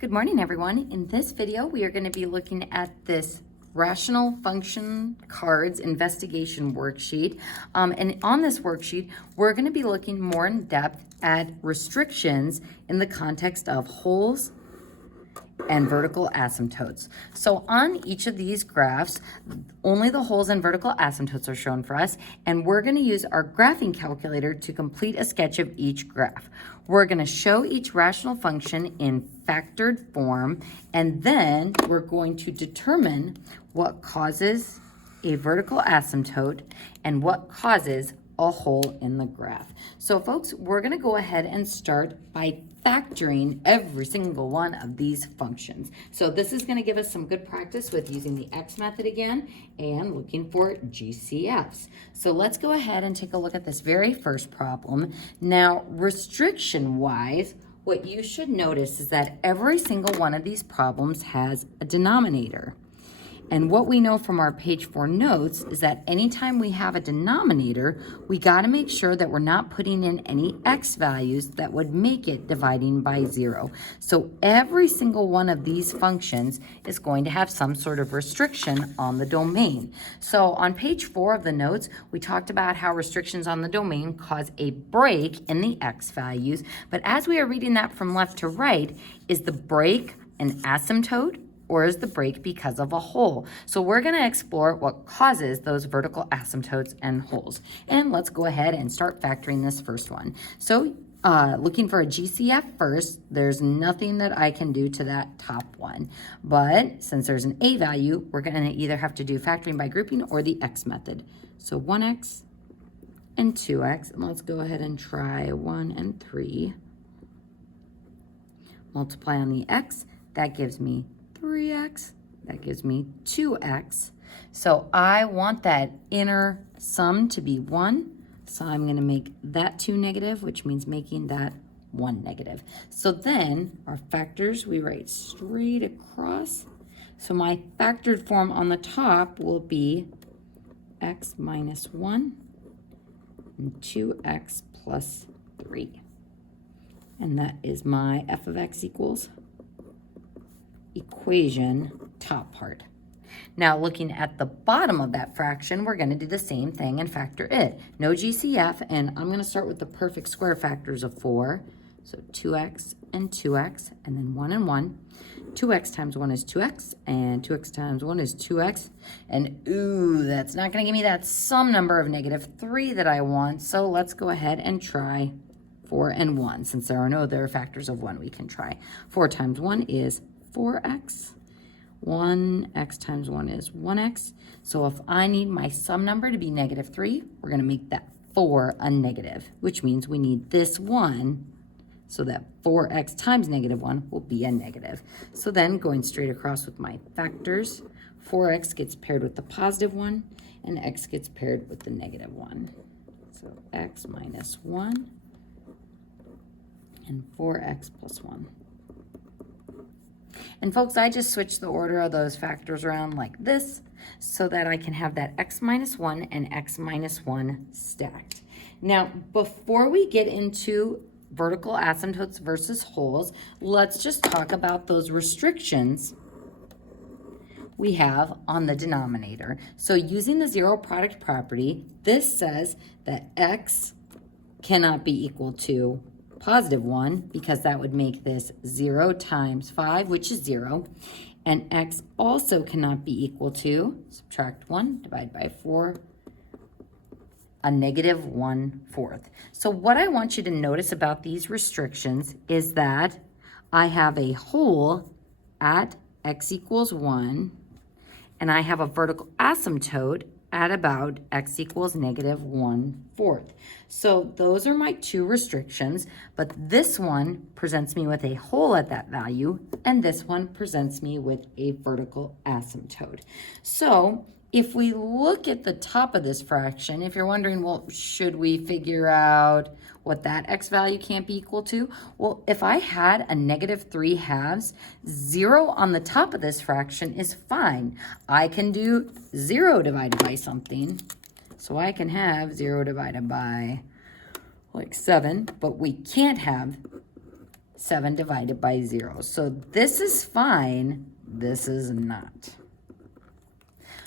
Good morning, everyone. In this video, we are going to be looking at this rational function cards investigation worksheet. And on this worksheet, we're going to be looking more in depth at restrictions in the context of holes and vertical asymptotes. So on each of these graphs, only the holes and vertical asymptotes are shown for us, and we're going to use our graphing calculator to complete a sketch of each graph. We're going to show each rational function in factored form, and then we're going to determine what causes a vertical asymptote and what causes a hole in the graph. So folks, we're going to go ahead and start by factoring every single one of these functions. So this is going to give us some good practice with using the X method again and looking for GCFs. So let's go ahead and take a look at this very first problem. Now, restriction-wise, what you should notice is that every single one of these problems has a denominator. And what we know from our page 4 notes is that anytime we have a denominator, we got to make sure that we're not putting in any x values that would make it dividing by 0. So every single one of these functions is going to have some sort of restriction on the domain. So on page 4 of the notes, we talked about how restrictions on the domain cause a break in the x values. But as we are reading that from left to right, is the break an asymptote? Or is the break because of a hole? So we're going to explore what causes those vertical asymptotes and holes. And let's go ahead and start factoring this first one. So looking for a GCF first, there's nothing that I can do to that top one. But since there's an a value, we're going to either have to do factoring by grouping or the x method. So 1x and 2x. And let's go ahead and try 1 and 3. Multiply on the x. That gives me 3x, that gives me 2x. So I want that inner sum to be 1. So I'm going to make that 2 negative, which means making that 1 negative. So then our factors we write straight across. So my factored form on the top will be x minus 1 and 2x plus 3. And that is my f of x equals equation top part. Now looking at the bottom of that fraction, we're going to do the same thing and factor it. No GCF, and I'm going to start with the perfect square factors of 4. So 2x and 2x, and then 1 and 1. 2x times 1 is 2x, and 2x times 1 is 2x. And ooh, that's not going to give me that sum number of negative 3 that I want. So let's go ahead and try 4 and 1. Since there are no other factors of 1, we can try. 4 times 1 is 4x. 1x times 1 is 1x. So if I need my sum number to be negative 3, we're going to make that 4 a negative, which means we need this 1 so that 4x times negative 1 will be a negative. So then going straight across with my factors, 4x gets paired with the positive 1 and x gets paired with the negative 1. So x minus 1 and 4x plus 1. And folks, I just switched the order of those factors around like this so that I can have that x minus 1 and x minus 1 stacked. Now, before we get into vertical asymptotes versus holes, let's just talk about those restrictions we have on the denominator. So using the zero product property, this says that x cannot be equal to positive 1, because that would make this 0 times 5, which is 0. And x also cannot be equal to, subtract 1, divide by 4, a negative 1/4. So what I want you to notice about these restrictions is that I have a hole at x equals 1, and I have a vertical asymptote at about x equals negative 1/4. So those are my two restrictions, but this one presents me with a hole at that value, and this one presents me with a vertical asymptote. So if we look at the top of this fraction, if you're wondering, well, should we figure out what that x value can't be equal to? Well, if I had a negative 3/2, 0 on the top of this fraction is fine. I can do 0 divided by something. So I can have 0 divided by like 7, but we can't have 7 divided by 0. So this is fine, this is not.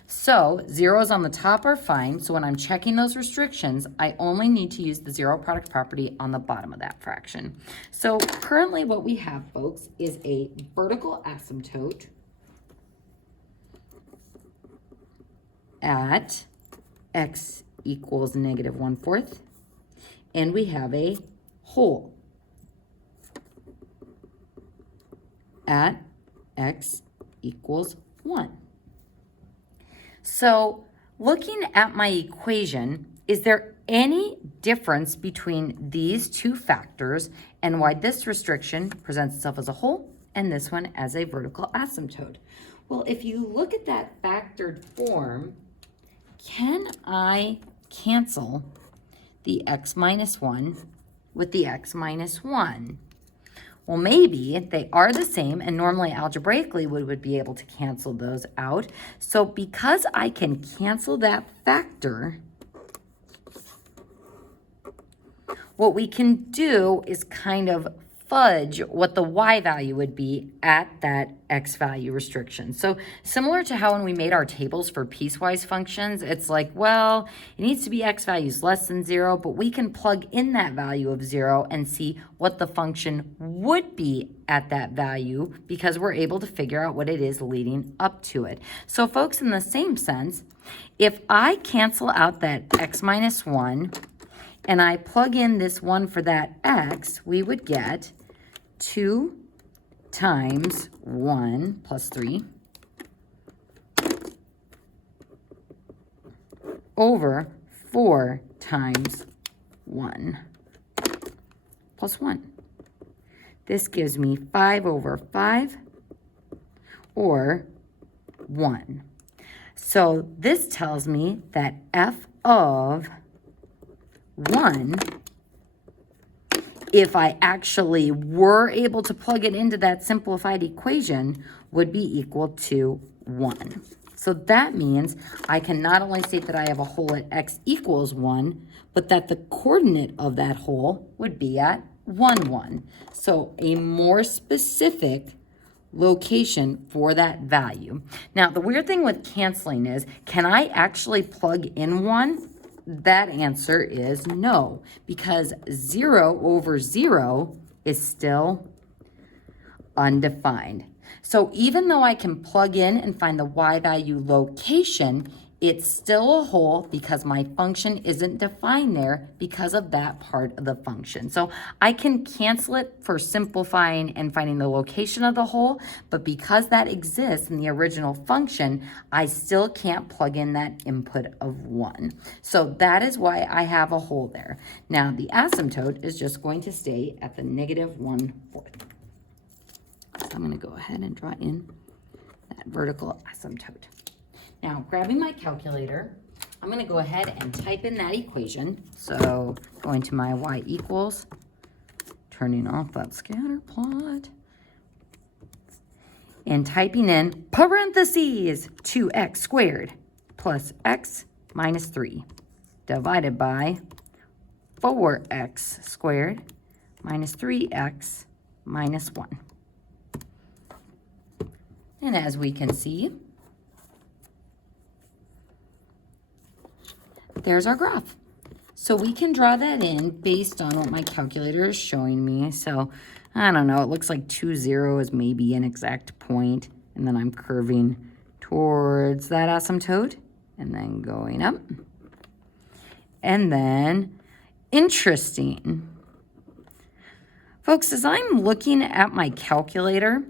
So zeros on the top are fine, so when I'm checking those restrictions, I only need to use the zero product property on the bottom of that fraction. So currently what we have, folks, is a vertical asymptote at x equals negative 1/4, and we have a hole at x equals 1. So looking at my equation, is there any difference between these two factors and why this restriction presents itself as a hole and this one as a vertical asymptote? Well, if you look at that factored form, can I cancel the x minus 1 with the x minus 1? Well, maybe they are the same, and normally algebraically we would be able to cancel those out. So because I can cancel that factor, what we can do is kind of fudge what the y value would be at that x value restriction. So similar to how when we made our tables for piecewise functions, it's like, well, it needs to be x values less than 0, but we can plug in that value of 0 and see what the function would be at that value because we're able to figure out what it is leading up to it. So folks, in the same sense, if I cancel out that x minus 1 and I plug in this 1 for that x, we would get 2 times 1 plus 3 over 4 times 1 plus 1. This gives me 5 over 5 or 1. So this tells me that f of 1, if I actually were able to plug it into that simplified equation, would be equal to 1. So that means I can not only state that I have a hole at x equals 1, but that the coordinate of that hole would be at 1, 1. So a more specific location for that value. Now, the weird thing with canceling is, can I actually plug in 1? That answer is no, because 0 over 0 is still undefined. So even though I can plug in and find the y value location, it's still a hole because my function isn't defined there because of that part of the function. So I can cancel it for simplifying and finding the location of the hole, but because that exists in the original function, I still can't plug in that input of 1. So that is why I have a hole there. Now the asymptote is just going to stay at the negative 1/4. So I'm going to go ahead and draw in that vertical asymptote. Now, grabbing my calculator, I'm going to go ahead and type in that equation. So going to my y equals, turning off that scatter plot, and typing in parentheses 2x squared plus x minus 3 divided by 4x squared minus 3x minus 1. And as we can see, there's our graph. So we can draw that in based on what my calculator is showing me. So I don't know, it looks like 2, 0 is maybe an exact point. And then I'm curving towards that asymptote and then going up. And then, interesting. Folks, as I'm looking at my calculator,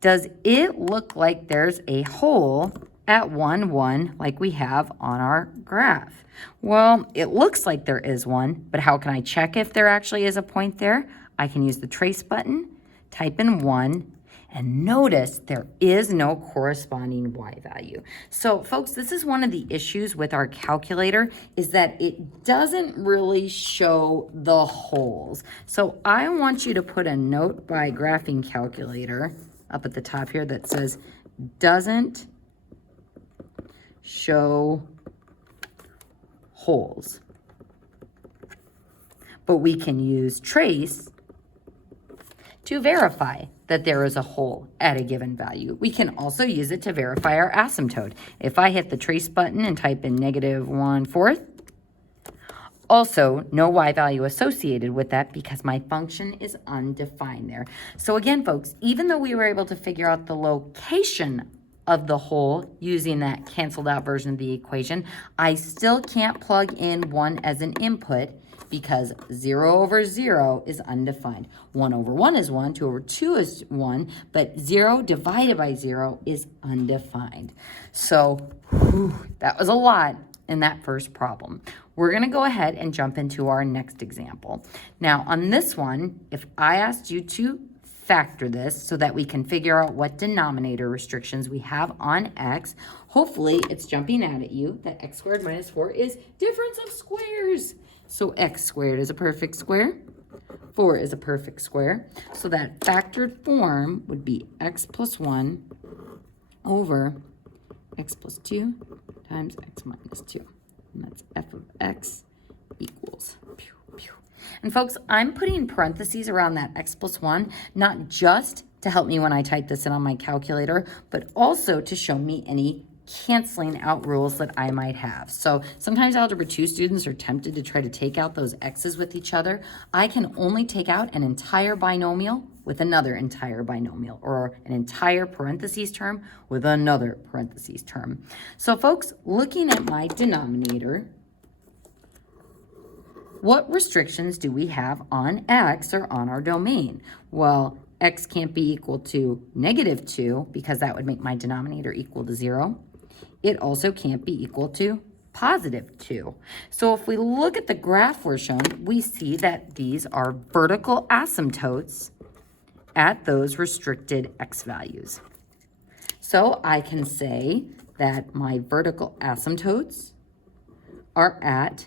does it look like there's a hole at 1, 1 like we have on our graph? Well, it looks like there is one, but how can I check if there actually is a point there? I can use the trace button, type in 1, and notice there is no corresponding y value. So folks, this is one of the issues with our calculator, is that it doesn't really show the holes. So I want you to put a note by graphing calculator up at the top here that says doesn't show holes. But we can use trace to verify that there is a hole at a given value. We can also use it to verify our asymptote. If I hit the trace button and type in -1/4, also no y value associated with that because my function is undefined there. So again, folks, even though we were able to figure out the location of the hole using that canceled out version of the equation, I still can't plug in 1 as an input because 0 over 0 is undefined. 1 over 1 is 1, 2 over 2 is 1, but 0 divided by 0 is undefined. So that was a lot in that first problem. We're gonna go ahead and jump into our next example. Now on this one, if I asked you to factor this so that we can figure out what denominator restrictions we have on x, hopefully it's jumping out at you that x squared minus 4 is difference of squares. So x squared is a perfect square, 4 is a perfect square. So that factored form would be x plus 1 over x plus 2 times x minus 2. And that's f of x equals pew, pew. And folks, I'm putting parentheses around that x plus 1, not just to help me when I type this in on my calculator, but also to show me any canceling out rules that I might have. So sometimes Algebra 2 students are tempted to try to take out those x's with each other. I can only take out an entire binomial with another entire binomial, or an entire parentheses term with another parentheses term. So folks, looking at my denominator, what restrictions do we have on x or on our domain? Well, x can't be equal to -2 because that would make my denominator equal to 0. It also can't be equal to +2. So if we look at the graph we're shown, we see that these are vertical asymptotes at those restricted x values. So I can say that my vertical asymptotes are at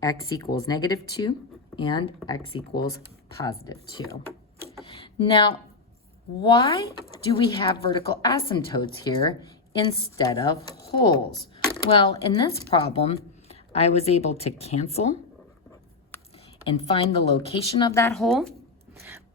x equals -2 and x equals +2. Now, why do we have vertical asymptotes here instead of holes? Well, in this problem, I was able to cancel and find the location of that hole.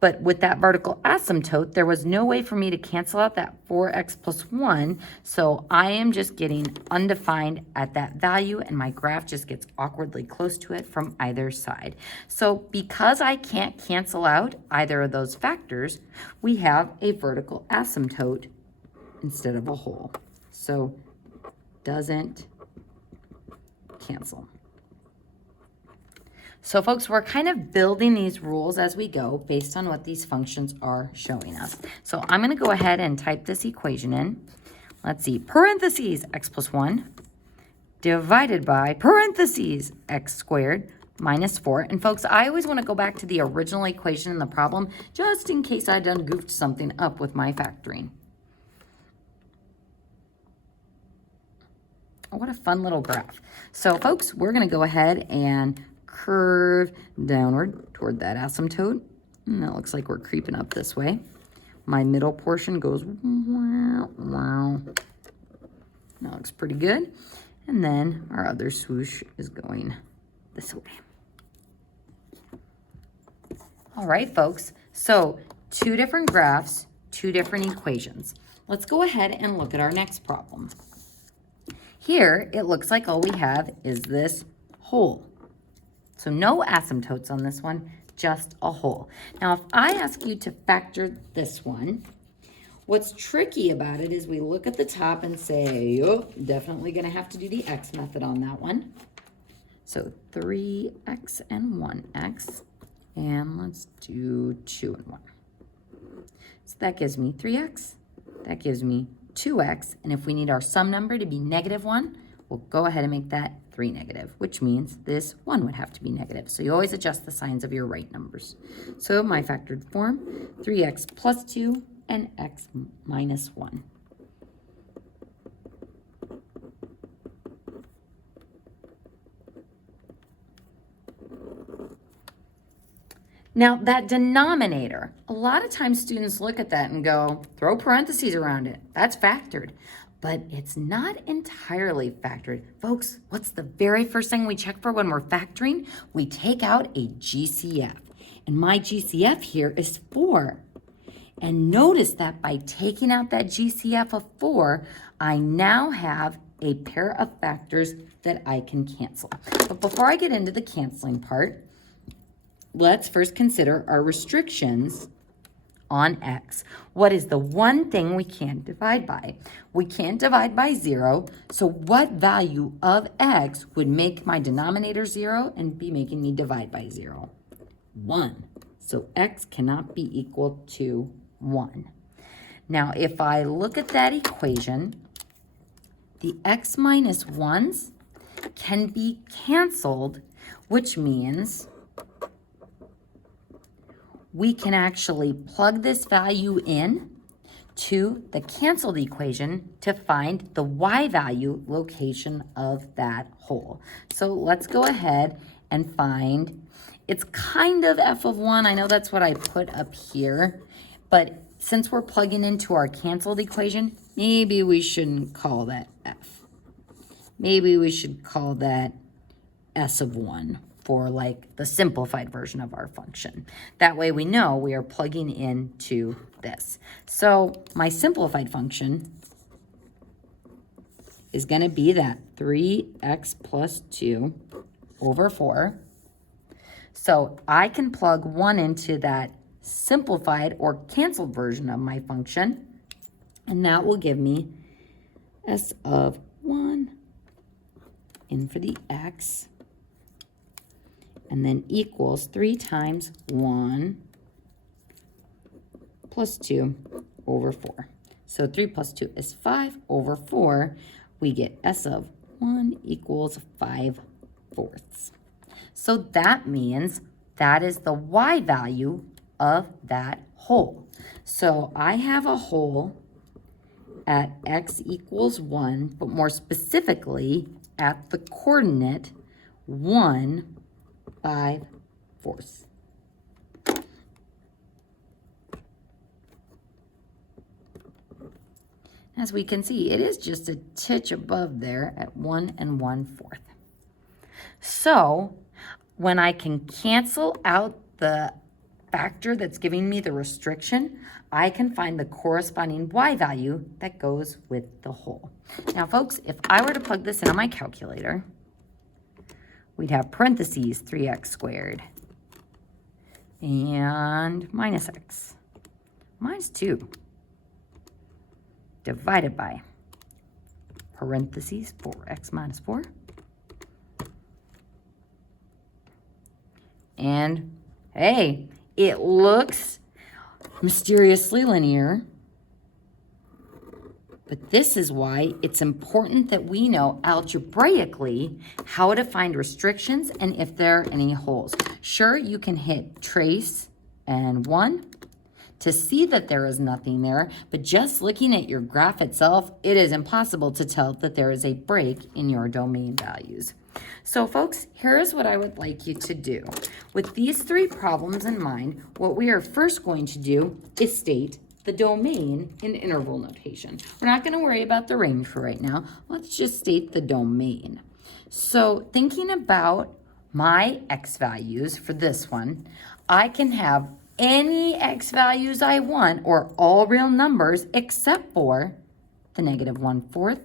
But with that vertical asymptote, there was no way for me to cancel out that 4x plus 1. So I am just getting undefined at that value, and my graph just gets awkwardly close to it from either side. So because I can't cancel out either of those factors, we have a vertical asymptote instead of a hole. So doesn't cancel. So folks, we're kind of building these rules as we go based on what these functions are showing us. So I'm going to go ahead and type this equation in. Let's see, parentheses x plus 1 divided by parentheses x squared minus 4. And folks, I always want to go back to the original equation in the problem just in case I done goofed something up with my factoring. Oh, what a fun little graph. So folks, we're going to go ahead and curve downward toward that asymptote. And that looks like we're creeping up this way. My middle portion goes wow, wow. That looks pretty good. And then our other swoosh is going this way. All right, folks. So 2 different graphs, 2 different equations. Let's go ahead and look at our next problem. Here, it looks like all we have is this hole. So no asymptotes on this one, just a hole. Now, if I ask you to factor this one, what's tricky about it is we look at the top and say, oh, definitely going to have to do the x method on that one. So 3x and 1x, and let's do 2 and 1. So that gives me 3x, that gives me 2x, and if we need our sum number to be -1, we'll go ahead and make that 3 negative, which means this 1 would have to be negative. So you always adjust the signs of your right numbers. So my factored form, 3x plus 2 and x minus 1. Now that denominator, a lot of times students look at that and go, throw parentheses around it. That's factored. But it's not entirely factored. Folks, what's the very first thing we check for when we're factoring? We take out a GCF. And my GCF here is 4. And notice that by taking out that GCF of 4, I now have a pair of factors that I can cancel. But before I get into the canceling part, let's first consider our restrictions on x. What is the one thing we can't divide by? We can't divide by 0, so what value of x would make my denominator 0 and be making me divide by 0? 1. So x cannot be equal to 1. Now, if I look at that equation, the x minus 1s can be canceled, which means we can actually plug this value in to the canceled equation to find the y value location of that whole. So let's go ahead and find, it's kind of f of 1. I know that's what I put up here, but since we're plugging into our canceled equation, maybe we shouldn't call that f. Maybe we should call that s of 1 for like the simplified version of our function. That way we know we are plugging into this. So my simplified function is going to be that 3x plus 2 over 4. So I can plug 1 into that simplified or canceled version of my function, and that will give me s of 1 in for the x, and then equals 3 times 1 plus 2 over 4. So 3 plus 2 is 5 over 4. We get s of 1 equals 5/4. So that means that is the y value of that whole. So I have a whole at x equals 1, but more specifically at the coordinate 1, 5/4. As we can see, it is just a titch above there at 1 1/4. So when I can cancel out the factor that's giving me the restriction, I can find the corresponding y value that goes with the whole. Now, folks, if I were to plug this in on my calculator, we'd have parentheses 3x squared and minus x minus 2 divided by parentheses 4x minus 4 and hey, it looks mysteriously linear, but this is why it's important that we know algebraically how to find restrictions and if there are any holes. Sure, you can hit trace and 1 to see that there is nothing there, but just looking at your graph itself, it is impossible to tell that there is a break in your domain values. So folks, here is what I would like you to do. With these 3 problems in mind, what we are first going to do is state the domain in interval notation. We're not going to worry about the range for right now. Let's just state the domain. So thinking about my x values for this one, I can have any x values I want, or all real numbers, except for the negative 1/4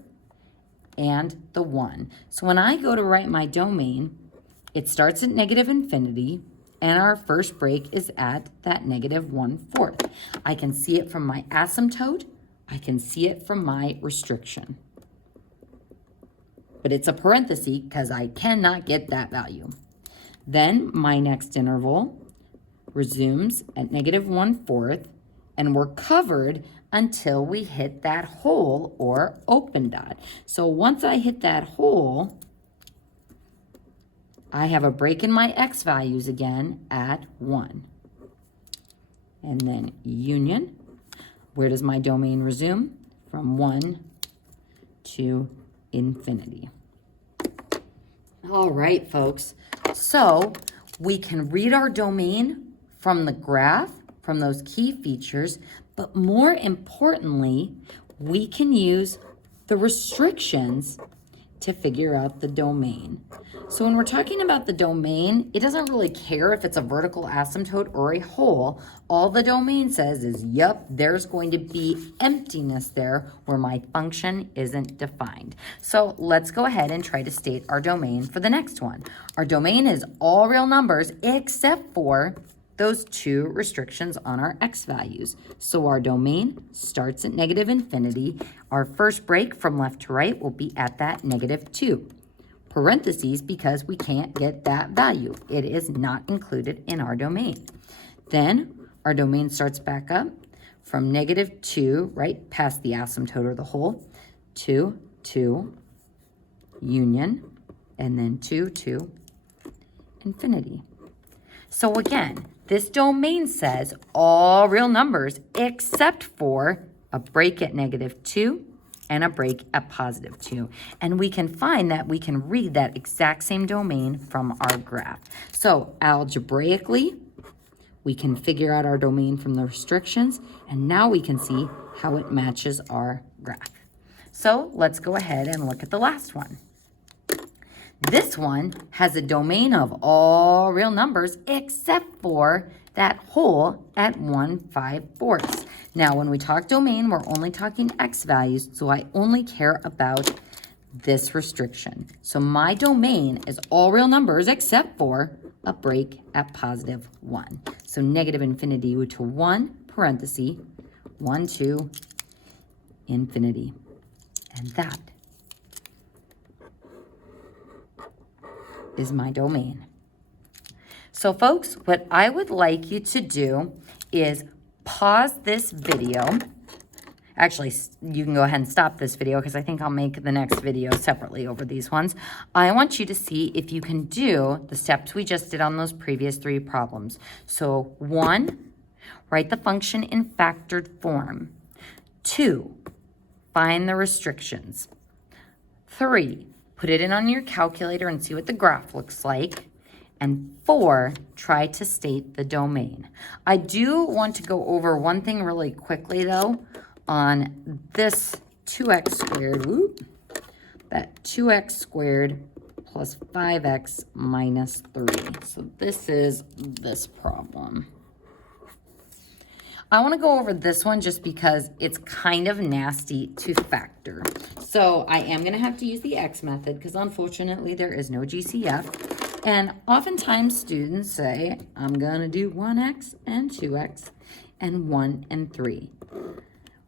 and the 1. So when I go to write my domain, it starts at negative infinity, and our first break is at that negative 1/4. I can see it from my asymptote. I can see it from my restriction. But it's a parenthesis because I cannot get that value. Then my next interval resumes at negative 1/4, and we're covered until we hit that hole or open dot. So once I hit that hole, I have a break in my x values again at 1. And then union, where does my domain resume? From 1 to infinity. All right, folks. So we can read our domain from the graph, from those key features, but more importantly, we can use the restrictions to figure out the domain. So when we're talking about the domain, it doesn't really care if it's a vertical asymptote or a hole. All the domain says is, yep, there's going to be emptiness there where my function isn't defined. So let's go ahead and try to state our domain for the next one. Our domain is all real numbers except for those two restrictions on our x values. So our domain starts at negative infinity. Our first break from left to right will be at that -2. Parentheses because we can't get that value. It is not included in our domain. Then our domain starts back up from -2, right, past the asymptote or the hole, to 2, union, and then 2, infinity. So again, this domain says all real numbers except for a break at -2 and a break at +2. And we can find that we can read that exact same domain from our graph. So algebraically, we can figure out our domain from the restrictions, and now we can see how it matches our graph. So let's go ahead and look at the last one. This one has a domain of all real numbers except for that hole at 1/5. Now, when we talk domain, we're only talking x values, so I only care about this restriction. So my domain is all real numbers except for a break at +1. So negative infinity to 1, parenthesis, 1, 2, infinity. And that is my domain. So folks, what I would like you to do is pause this video. Actually, you can go ahead and stop this video because I think I'll make the next video separately over these ones. I want you to see if you can do the steps we just did on those previous 3 problems. So 1, write the function in factored form. 2, find the restrictions. 3, put it in on your calculator and see what the graph looks like. And 4, try to state the domain. I do want to go over one thing really quickly though on this 2x squared, that 2x squared plus 5x minus 3. So this is this problem. I want to go over this one just because it's kind of nasty to factor. So I am going to have to use the x method because unfortunately there is no GCF. And oftentimes students say, I'm going to do 1x and 2x and 1 and 3.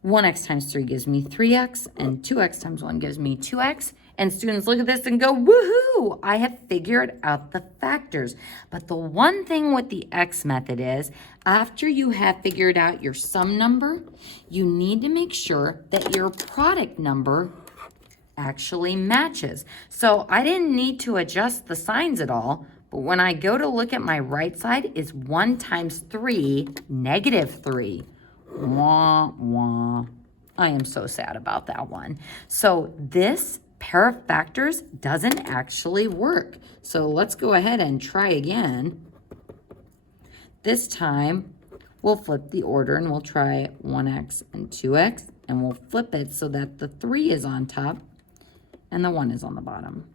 1x times 3 gives me 3x, and 2x times 1 gives me 2x. And students look at this and go, woohoo, I have figured out the factors. But the one thing with the x method is, after you have figured out your sum number, you need to make sure that your product number actually matches. So I didn't need to adjust the signs at all, but when I go to look at my right side, is 1 times 3, -3. Wah, wah. I am so sad about that one. So this pair of factors doesn't actually work. So let's go ahead and try again. This time, we'll flip the order and we'll try 1x and 2x, and we'll flip it so that the 3 is on top and the 1 is on the bottom.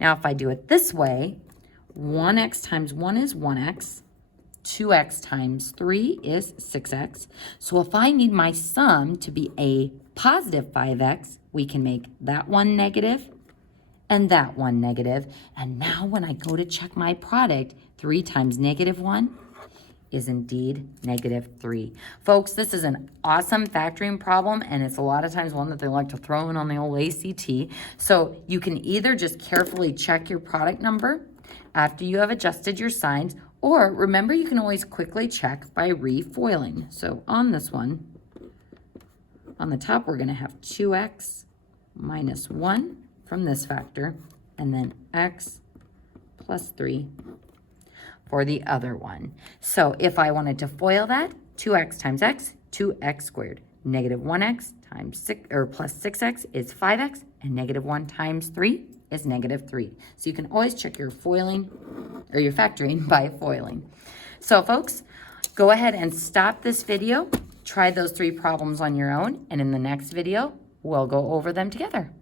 Now, if I do it this way, 1x times 1 is 1x. 2x times 3 is 6x. So if I need my sum to be a positive 5x, we can make that one negative and that one negative. And now when I go to check my product, 3 times -1 is indeed -3. Folks, this is an awesome factoring problem, and it's a lot of times one that they like to throw in on the old ACT. So you can either just carefully check your product number after you have adjusted your signs, or remember, you can always quickly check by refoiling. So on this one, on the top, we're going to have 2x minus 1 from this factor, and then x plus 3 for the other one. So if I wanted to FOIL that, 2x times x, 2x squared. -1x times 6 or plus 6x is 5x, and -1 times 3 is -3. So you can always check your foiling or your factoring by foiling. So folks, go ahead and stop this video. Try those 3 problems on your own, and in the next video, we'll go over them together.